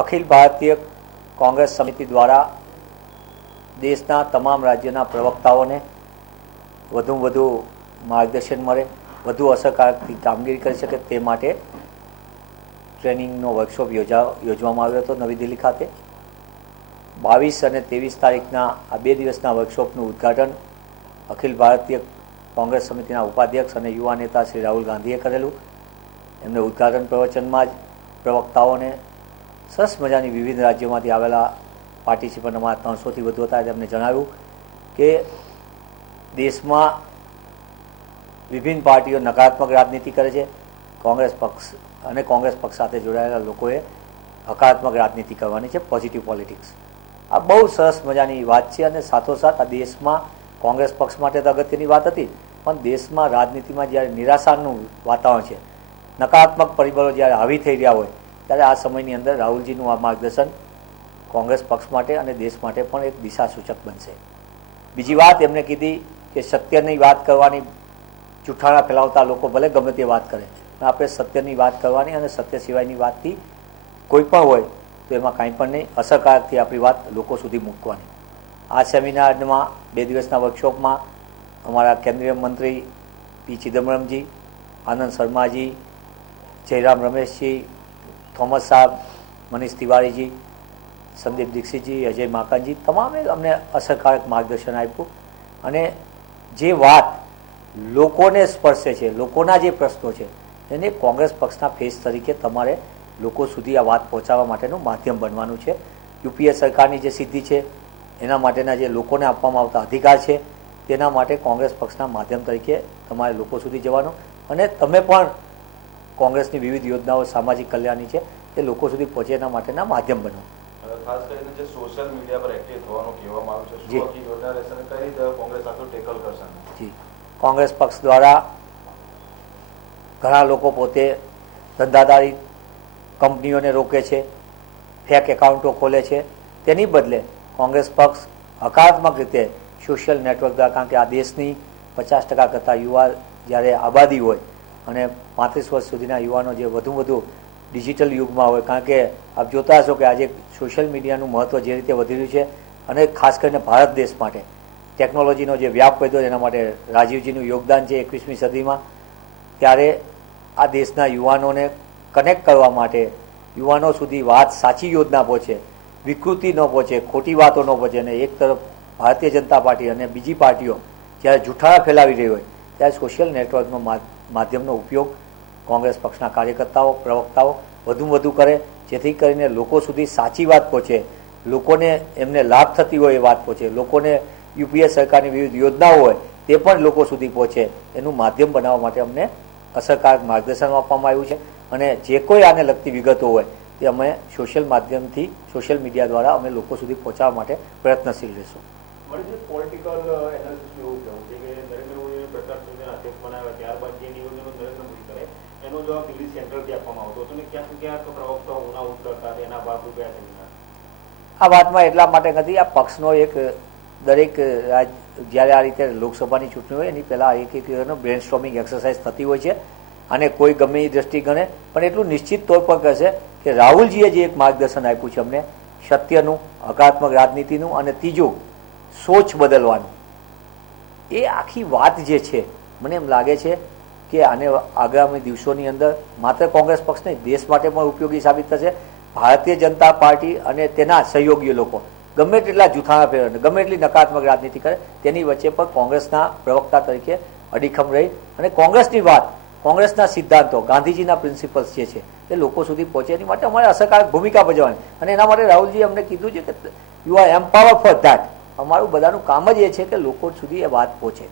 અખિલ ભારતીય કોંગ્રેસ સમિતિ દ્વારા દેશના તમામ રાજ્યના પ્રવક્તાઓને વધુમાં વધુ માર્ગદર્શન મળે, વધુ અસરકારક કામગીરી કરી શકે તે માટે ટ્રેનિંગનો વર્કશોપ યોજવામાં આવ્યો હતો નવી દિલ્હી ખાતે. 22 અને 23 તારીખના આ 2 દિવસના વર્કશોપનું ઉદ્ઘાટન અખિલ ભારતીય કોંગ્રેસ સમિતિના ઉપાધ્યક્ષ અને યુવા નેતા શ્રી રાહુલ ગાંધીએ કરેલું. એમને ઉદ્ઘાટન પ્રવચનમાં જ પ્રવક્તાઓને સરસ મજાની વિવિધ રાજ્યોમાંથી આવેલા પાર્ટિસિપન્ટ અમારા 300થી વધુ હતા. તેમને જણાવ્યું કે દેશમાં વિભિન્ન પાર્ટીઓ નકારાત્મક રાજનીતિ કરે છે. કોંગ્રેસ પક્ષ સાથે જોડાયેલા લોકોએ હકારાત્મક રાજનીતિ કરવાની છે, પોઝિટિવ પોલિટિક્સ. આ બહુ સરસ મજાની વાત છે અને સાથોસાથ આ દેશમાં કોંગ્રેસ પક્ષ માટે તો અગત્યની વાત હતી, પણ દેશમાં રાજનીતિમાં જ્યારે નિરાશાનું વાતાવરણ છે, નકારાત્મક પરિબળો જ્યારે હાવી થઈ રહ્યા હોય ત્યારે આ સમયની અંદર રાહુલજીનું આ માર્ગદર્શન કોંગ્રેસ પક્ષ માટે અને દેશ માટે પણ એક દિશા સૂચક બનશે. બીજી વાત એમણે કીધી કે સત્યની વાત કરવાની, જૂઠાણા ફેલાવતા લોકો ભલે ગમે તે વાત કરે, પણ આપણે સત્યની વાત કરવાની અને સત્ય સિવાયની વાતથી કોઈ પણ હોય તો એમાં કાંઈ પણ નહીં, અસરકારકથી આપણી વાત લોકો સુધી મૂકવાની. આ સેમિનારમાં 2 દિવસના વર્કશોપમાં અમારા કેન્દ્રીય મંત્રી પી ચિદમ્બરમજી, આનંદ શર્માજી, જયરામ રમેશજી, થોમસ સાહેબ, મનીષ તિવારીજી, સંદીપ દીક્ષિતજી, અજય માકનજી, તમામે અમને અસરકારક માર્ગદર્શન આપ્યું. અને જે વાત લોકોને સ્પર્શે છે, લોકોના જે પ્રશ્નો છે, એને કોંગ્રેસ પક્ષના ફેસ તરીકે તમારે લોકો સુધી આ વાત પહોંચાડવા માટેનું માધ્યમ બનવાનું છે. યુપીએ સરકારની જે સિદ્ધિ છે, એના માટેના જે લોકોને આપવામાં આવતા અધિકાર છે, તેના માટે કોંગ્રેસ પક્ષના માધ્યમ તરીકે તમારે લોકો સુધી જવાનું. અને તમે પણ કોંગ્રેસની વિવિધ યોજનાઓ સામાજિક કલ્યાણની છે તે લોકો સુધી પહોંચે એના માટેના માધ્યમ બનો. ખાસ કરીને જે સોશિયલ મીડિયા પર એક્ટિવ થવાનું કહેવામાં આવ્યું છે, શું આખી યોજના રહેશે અને કઈ રીતે કોંગ્રેસ આટલું ટેકલ કરશે? જી, કોંગ્રેસ પક્ષ દ્વારા ઘણા લોકો પોતે ધંધાદારી કંપનીઓને રોકે છે, ફેક એકાઉન્ટો ખોલે છે. તેની બદલે કોંગ્રેસ પક્ષ હકારાત્મક રીતે સોશિયલ નેટવર્ક દ્વારા, કારણ કે આ દેશની 50% કરતાં યુવા જ્યારે આબાદી હોય અને 35 વર્ષ સુધીના યુવાનો જે વધુ ડિજિટલ યુગમાં હોય, કારણ કે આપ જોતા હશો કે આજે સોશિયલ મીડિયાનું મહત્ત્વ જે રીતે વધી રહ્યું છે અને ખાસ કરીને ભારત દેશ માટે ટેકનોલોજીનો જે વ્યાપ વધ્યો એના માટે રાજીવજીનું યોગદાન છે 21મી સદીમાં. ત્યારે આ દેશના યુવાનોને કનેક્ટ કરવા માટે, યુવાનો સુધી વાત, સાચી યોજના પહોંચે, વિકૃતિ ન પહોંચે, ખોટી વાતો ન પહોંચે, અને એક તરફ ભારતીય જનતા પાર્ટી અને બીજી પાર્ટીઓ જ્યારે જૂઠાણા ફેલાવી રહી હોય ત્યારે સોશિયલ નેટવર્કનો માધ્યમનો ઉપયોગ કોંગ્રેસ પક્ષના કાર્યકર્તાઓ, પ્રવક્તાઓ વધુ કરે, જેથી કરીને લોકો સુધી સાચી વાત પહોંચે, લોકોને એમને લાભ થતી હોય એ વાત પહોંચે, લોકોને યુપીએ સરકારની વિવિધ યોજનાઓ હોય તે પણ લોકો સુધી પહોંચે, એનું માધ્યમ બનાવવા માટે અમને અસરકારક માર્ગદર્શન આપવામાં આવ્યું છે. અને જે કોઈ આને લગતી વિગતો હોય તે અમે સોશિયલ મીડિયા દ્વારા અમે લોકો સુધી પહોંચાડવા માટે પ્રયત્નશીલ રહીશું. પોલિટિકલ એનાલિસિસ એવું કહેવું છે કે નરેન્દ્ર મોદીએ પ્રચાર સમિતિના અધ્યક્ષ બનાવ્યા, ત્યારબાદ જે નિવેદનો નરેન્દ્ર મોદી કરે એનો જવાબ દિલ્હી સેન્ટ્રલથી આપવામાં આવતો હતો અને ક્યાંક પ્રવક્તાઓ ઉના ઉતરતા એના ભાગરૂપે આ સેમિનાર. આ વાતમાં એટલા માટે નથી, આ પક્ષનો એક દરેક જ્યારે આ રીતે લોકસભાની ચૂંટણી હોય એની પહેલાં એક બ્રેન સ્ટોર્મિંગ એક્સરસાઇઝ થતી હોય છે અને કોઈ ગમે એ દ્રષ્ટિ ગણે, પણ એટલું નિશ્ચિત તौर પર કહેશે કે રાહુલજીએ જે એક માર્ગદર્શન આપ્યું છે અમને સત્યનું, હકારાત્મક રાજનીતિનું અને ત્રીજું સોચ બદલવાનું, એ આખી વાત જે છે મને એમ લાગે છે કે આને આગામી દિવસોની અંદર માત્ર કોંગ્રેસ પક્ષ નહીં, દેશ માટે પણ ઉપયોગી સાબિત થશે. ભારતીય જનતા પાર્ટી અને તેના સહયોગીઓ લોકો ગમે તેટલા જૂઠાણા ફેરવે, ગમે એટલી નકારાત્મક રાજનીતિ કરે, તેની વચ્ચે પણ કોંગ્રેસના પ્રવક્તા તરીકે અડીખમ રહી અને કોંગ્રેસની વાત, કોંગ્રેસના સિદ્ધાંતો, ગાંધીજીના પ્રિન્સિપલ્સ જે છે એ લોકો સુધી પહોંચે એની માટે અમારે અસરકારક ભૂમિકા ભજવવાની. અને એના માટે રાહુલજી અમને કીધું છે કે you are empower for that. અમારું બધાનું કામ જ એ છે કે લોકો સુધી એ વાત પહોંચે.